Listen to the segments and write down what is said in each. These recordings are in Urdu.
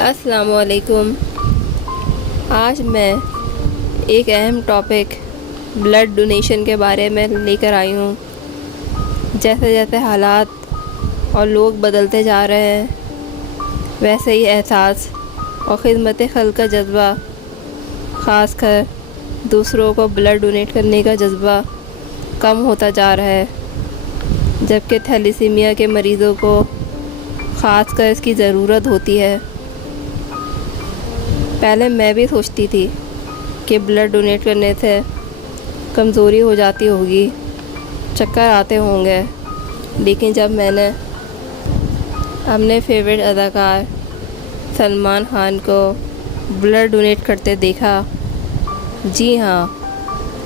السلام علیکم۔ آج میں ایک اہم ٹاپک بلڈ ڈونیشن کے بارے میں لے کر آئی ہوں۔ جیسے جیسے حالات اور لوگ بدلتے جا رہے ہیں، ویسے ہی احساس اور خدمت خلق کا جذبہ، خاص کر دوسروں کو بلڈ ڈونیٹ کرنے کا جذبہ کم ہوتا جا رہا ہے، جبکہ تھیلیسیمیا کے مریضوں کو خاص کر اس کی ضرورت ہوتی ہے۔ پہلے میں بھی سوچتی تھی کہ بلڈ ڈونیٹ کرنے سے کمزوری ہو جاتی ہوگی، چکر آتے ہوں گے، لیکن جب میں نے اپنے فیورٹ اداکار سلمان خان کو بلڈ ڈونیٹ کرتے دیکھا، جی ہاں،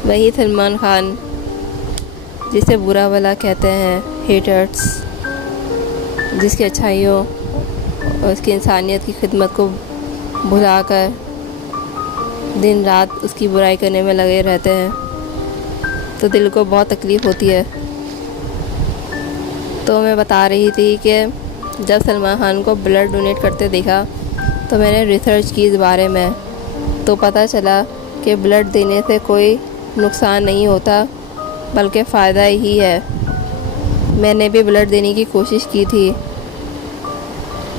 وہی سلمان خان جسے برا بھلا کہتے ہیں ہیٹرز، جس کی اچھائیوں اور اس کی انسانیت کی خدمت کو بھلا کر دن رات اس کی برائی کرنے میں لگے رہتے ہیں، تو دل کو بہت تکلیف ہوتی ہے۔ تو میں بتا رہی تھی کہ جب سلمان خان کو بلڈ ڈونیٹ کرتے دیکھا تو میں نے ریسرچ کی اس بارے میں، تو پتہ چلا کہ بلڈ دینے سے کوئی نقصان نہیں ہوتا بلکہ فائدہ ہی ہے۔ میں نے بھی بلڈ دینے کی کوشش کی تھی،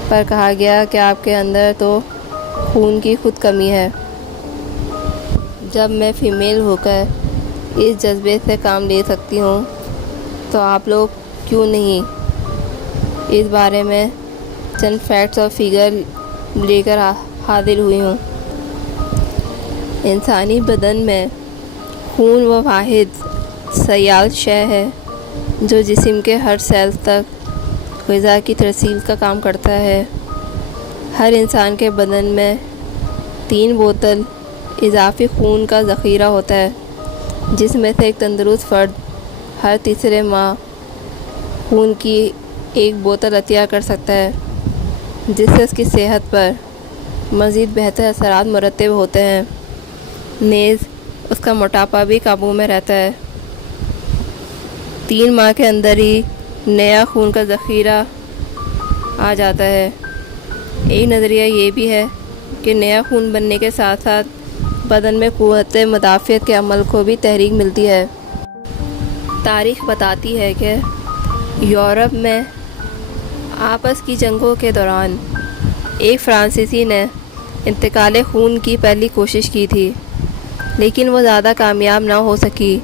پر کہا گیا کہ آپ کے اندر تو خون کی خود کمی ہے۔ جب میں فیمیل ہو کر اس جذبے سے کام لے سکتی ہوں تو آپ لوگ کیوں نہیں؟ اس بارے میں چند فیکٹس اور فگر لے کر حاضر ہوئی ہوں۔ انسانی بدن میں خون وہ واحد سیال شے ہے جو جسم کے ہر سیل تک غذا کی ترسیل کا کام کرتا ہے۔ ہر انسان کے بدن میں 3 بوتل اضافی خون کا ذخیرہ ہوتا ہے، جس میں سے ایک تندرست فرد ہر تیسرے ماہ خون کی 1 بوتل عطیہ کر سکتا ہے، جس سے اس کی صحت پر مزید بہتر اثرات مرتب ہوتے ہیں، نیز اس کا موٹاپا بھی قابو میں رہتا ہے۔ 3 ماہ کے اندر ہی نیا خون کا ذخیرہ آ جاتا ہے۔ ایک نظریہ یہ بھی ہے کہ نیا خون بننے کے ساتھ ساتھ بدن میں قوت مدافعت کے عمل کو بھی تحریک ملتی ہے۔ تاریخ بتاتی ہے کہ یورپ میں آپس کی جنگوں کے دوران ایک فرانسیسی نے انتقال خون کی پہلی کوشش کی تھی، لیکن وہ زیادہ کامیاب نہ ہو سکی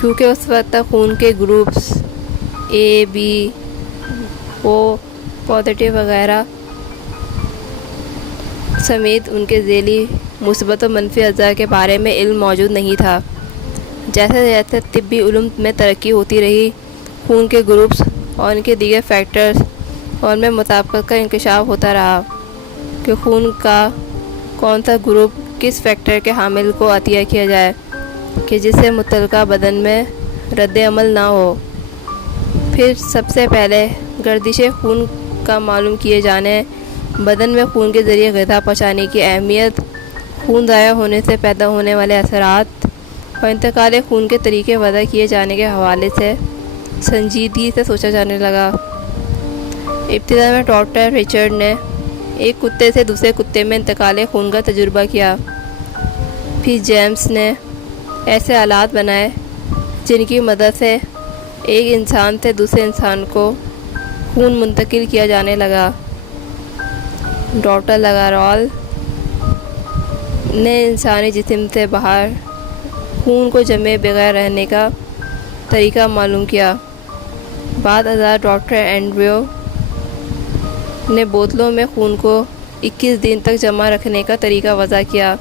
کیونکہ اس وقت تک خون کے groups A, B, O positive وغیرہ سمیت ان کے ذیلی مثبت و منفی اجزاء کے بارے میں علم موجود نہیں تھا۔ جیسے جیسے طبی علوم میں ترقی ہوتی رہی، خون کے گروپس اور ان کے دیگر فیکٹرز اور میں مطابقت کا انکشاف ہوتا رہا کہ خون کا کون سا گروپ کس فیکٹر کے حامل کو عطیہ کیا جائے کہ جس سے متعلقہ بدن میں رد عمل نہ ہو۔ پھر سب سے پہلے گردش خون کا معلوم کیے جانے، بدن میں خون کے ذریعے غذا پہنچانے کی اہمیت، خون ضائع ہونے سے پیدا ہونے والے اثرات اور انتقال خون کے طریقے وضع کیے جانے کے حوالے سے سنجیدگی سے سوچا جانے لگا۔ ابتدا میں ڈاکٹر رچرڈ نے ایک کتے سے دوسرے کتے میں انتقال خون کا تجربہ کیا۔ پھر جیمز نے ایسے آلات بنائے جن کی مدد سے ایک انسان سے دوسرے انسان کو خون منتقل کیا جانے لگا۔ ڈاکٹر لاگارول نے انسانی جسم سے باہر خون کو جمے بغیر رہنے کا طریقہ معلوم کیا۔ بعد ازاں ڈاکٹر اینڈریو نے بوتلوں میں خون کو 21 دن تک جمع رکھنے کا طریقہ وضع کیا۔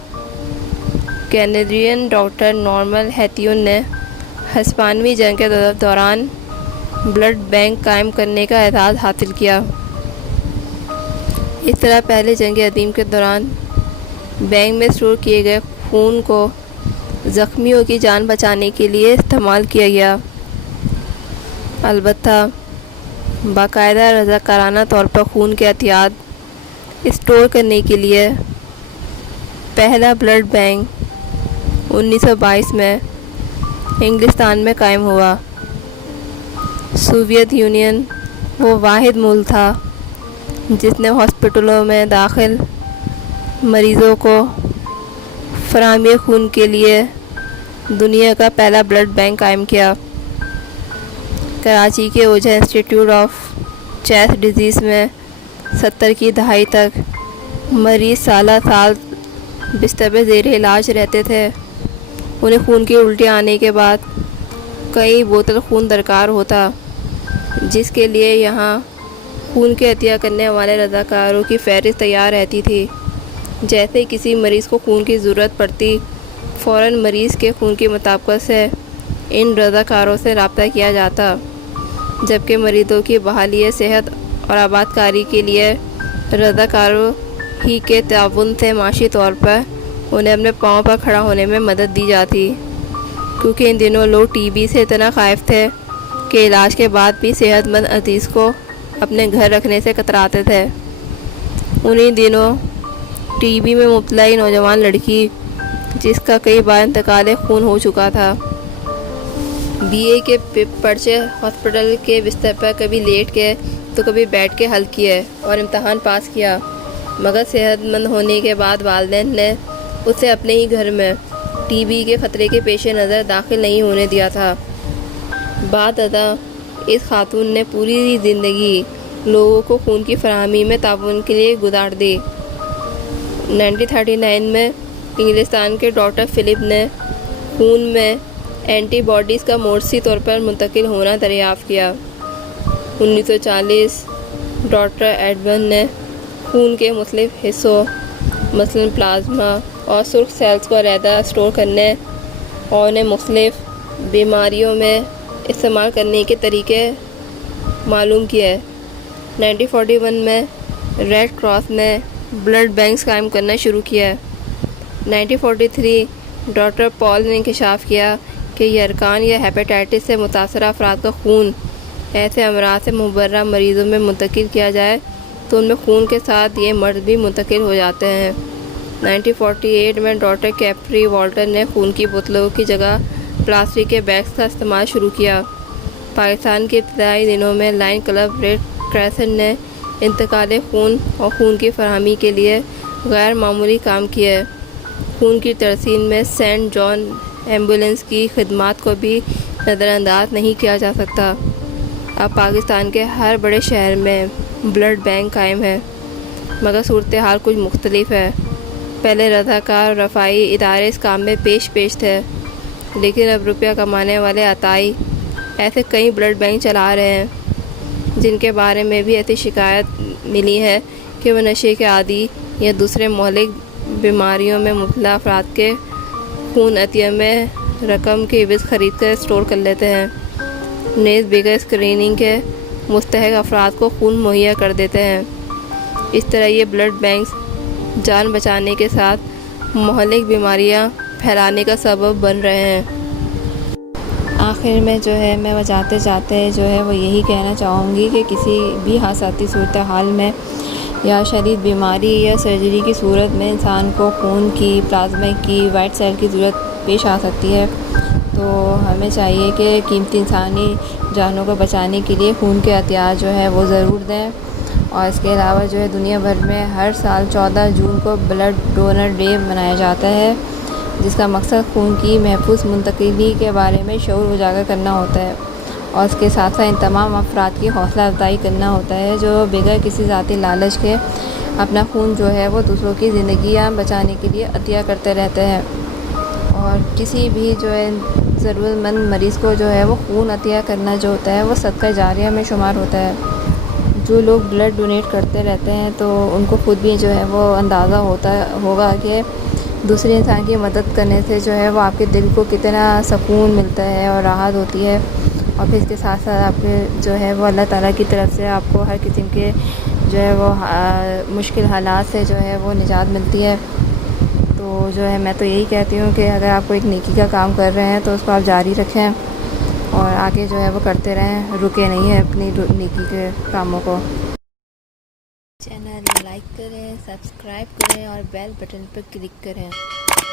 کینیڈین ڈاکٹر نارمن ہیتھیون نے ہسپانوی جنگ کے دوران بلڈ بینک قائم کرنے کا اعزاز حاصل کیا۔ اس طرح پہلے جنگ عظیم کے دوران بینک میں اسٹور کیے گئے خون کو زخمیوں کی جان بچانے کے لیے استعمال کیا گیا۔ البتہ باقاعدہ رضاکارانہ طور پر خون کے عطیات اسٹور کرنے کے لیے پہلا بلڈ بینک 1922 میں انگلستان میں قائم ہوا۔ سوویت یونین وہ واحد ملک تھا جس نے ہاسپٹلوں میں داخل مریضوں کو فراہمی خون کے لیے دنیا کا پہلا بلڈ بینک قائم کیا۔ کراچی کے Ojha institute of chest disease میں 70 کی دہائی تک مریض سالہ سال بستر پہ زیر علاج رہتے تھے۔ انہیں خون کی الٹی آنے کے بعد کئی بوتل خون درکار ہوتا، جس کے لیے یہاں خون کے عطیہ کرنے والے رضاکاروں کی فہرست تیار رہتی تھی۔ جیسے کسی مریض کو خون کی ضرورت پڑتی، فوراً مریض کے خون کی مطابقت سے ان رضاکاروں سے رابطہ کیا جاتا، جبکہ مریضوں کی بحالی صحت اور آبادکاری کے لیے رضاکاروں ہی کے تعاون سے معاشی طور پر انہیں اپنے پاؤں پر کھڑا ہونے میں مدد دی جاتی، کیونکہ ان دنوں لوگ ٹی بی سے اتنا خائف تھے کہ علاج کے بعد بھی صحت مند عزیز کو اپنے گھر رکھنے سے کتراتے تھے۔ انہی دنوں ٹی بی میں مبتلا نوجوان لڑکی، جس کا کئی بار انتقال خون ہو چکا تھا، بی اے کے پرچے ہاسپٹل کے بستر پر کبھی لیٹ کے تو کبھی بیٹھ کے حل کیے اور امتحان پاس کیا، مگر صحت مند ہونے کے بعد والدین نے اسے اپنے ہی گھر میں ٹی بی کے خطرے کے پیش نظر داخل نہیں ہونے دیا تھا۔ بعد ازاں اس خاتون نے پوری زندگی لوگوں کو خون کی فراہمی میں تعاون کے لیے گزار دی۔ 1939 میں انگلستان کے ڈاکٹر فلپ نے خون میں اینٹی باڈیز کا موروثی طور پر منتقل ہونا دریافت کیا۔ 1940 ڈاکٹر ایڈون نے خون کے مختلف حصوں مثلاً پلازما اور سرخ سیلز کو علیحدہ اسٹور کرنے اور انہیں مختلف بیماریوں میں استعمال کرنے کے طریقے معلوم کیے۔ 1941 میں ریڈ کراس نے بلڈ بینکس قائم کرنا شروع کیا۔ 1943 ڈاکٹر پال نے انکشاف کیا کہ یرکان یا ہیپاٹائٹس سے متاثرہ افراد کا خون ایسے امراض سے مبرہ مریضوں میں منتقل کیا جائے تو ان میں خون کے ساتھ یہ مرض بھی منتقل ہو جاتے ہیں۔ 1948 میں ڈاکٹر کیپری والٹر نے خون کی بوتلوں کی جگہ پلاسٹک کے بیگز کا استعمال شروع کیا۔ پاکستان کے ابتدائی دنوں میں لائن کلب ریڈ کریسنٹ نے انتقال خون اور خون کی فراہمی کے لیے غیر معمولی کام کیے۔ خون کی ترسیل میں سینٹ جان ایمبولینس کی خدمات کو بھی نظر انداز نہیں کیا جا سکتا۔ اب پاکستان کے ہر بڑے شہر میں بلڈ بینک قائم ہے، مگر صورتحال کچھ مختلف ہے۔ پہلے رضاکار رفاعی ادارے اس کام میں پیش تھے، لیکن اب روپیہ کمانے والے عطائی ایسے کئی بلڈ بینک چلا رہے ہیں، جن کے بارے میں بھی ایسی شکایت ملی ہے کہ وہ نشے کے عادی یا دوسرے مہلک بیماریوں میں مبتلا افراد کے خون عطیہ میں رقم کے عوض خرید کر اسٹور کر لیتے ہیں، نیز بغیر اسکریننگ کے مستحق افراد کو خون مہیا کر دیتے ہیں۔ اس طرح یہ بلڈ بینکس جان بچانے کے ساتھ مہلک بیماریاں پھیلانے کا سبب بن رہے ہیں۔ آخر میں میں وہ جاتے وہ یہی کہنا چاہوں گی کہ کسی بھی حادثاتی صورتحال میں یا شدید بیماری یا سرجری کی صورت میں انسان کو خون کی، پلازما کی، وائٹ سیل کی ضرورت پیش آ سکتی ہے، تو ہمیں چاہیے کہ قیمتی انسانی جانوں کو بچانے کے لیے خون کے عطیات وہ ضرور دیں۔ اور اس کے علاوہ دنیا بھر میں ہر سال 14 جون کو بلڈ ڈونر ڈے منایا جاتا ہے، جس کا مقصد خون کی محفوظ منتقلی کے بارے میں شعور اجاگر کرنا ہوتا ہے، اور اس کے ساتھ ساتھ ان تمام افراد کی حوصلہ افزائی کرنا ہوتا ہے جو بغیر کسی ذاتی لالچ کے اپنا خون وہ دوسروں کی زندگیاں بچانے کے لیے عطیہ کرتے رہتے ہیں۔ اور کسی بھی ضرورت مند مریض کو وہ خون عطیہ کرنا ہوتا ہے وہ صدقہ جاریہ میں شمار ہوتا ہے۔ جو لوگ بلڈ ڈونیٹ کرتے رہتے ہیں تو ان کو خود بھی وہ اندازہ ہوگا کہ دوسرے انسان کی مدد کرنے سے وہ آپ کے دل کو کتنا سکون ملتا ہے اور راحت ہوتی ہے، اور پھر اس کے ساتھ ساتھ آپ کے وہ اللہ تعالیٰ کی طرف سے آپ کو ہر قسم کے وہ مشکل حالات سے وہ نجات ملتی ہے۔ تو میں تو یہی کہتی ہوں کہ اگر آپ کو ایک نیکی کا کام کر رہے ہیں تو اس کو آپ جاری رکھیں اور آگے وہ کرتے رہیں، رکے نہیں ہیں اپنی نیکی کے کاموں کو۔ چینل لائک کریں، سبسکرائب کریں اور بیل بٹن پر کلک کریں۔